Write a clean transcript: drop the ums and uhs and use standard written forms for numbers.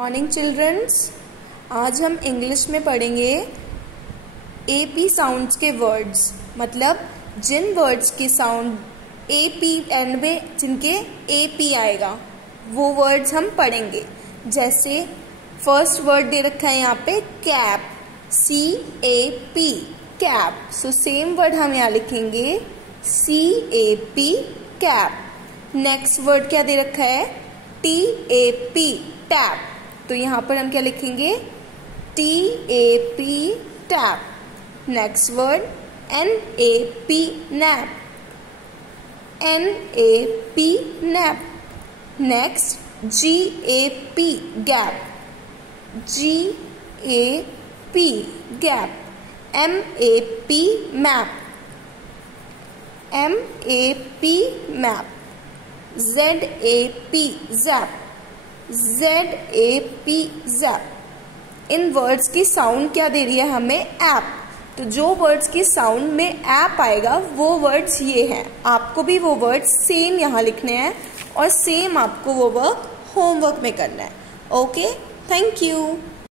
Morning children's, आज हम English में पढ़ेंगे AP साउंड्स के वर्ड्स, मतलब जिन वर्ड्स की साउंड AP एंड में जिनके AP आएगा वो वर्ड्स हम पढ़ेंगे। जैसे फर्स्ट वर्ड दे रखा है यहाँ पे cap, CAP, cap. So same word हम यहाँ लिखेंगे CAP, कैप। नेक्स्ट वर्ड क्या दे रखा है TAP, टैप। तो यहाँ पर हम क्या लिखेंगे TAP, tap. Next word NAP, nap, NAP, nap. Next GAP, gap, GAP, gap. MAP, map, MAP, map. ZAP, zap, ZAP, zap। इन वर्ड्स की साउंड क्या दे रही है हमें ऐप। तो जो वर्ड्स की साउंड में ऐप आएगा वो वर्ड्स ये हैं। आपको भी वो वर्ड्स सेम यहाँ लिखने हैं और सेम आपको वो वर्क होमवर्क में करना है। Okay, thank you.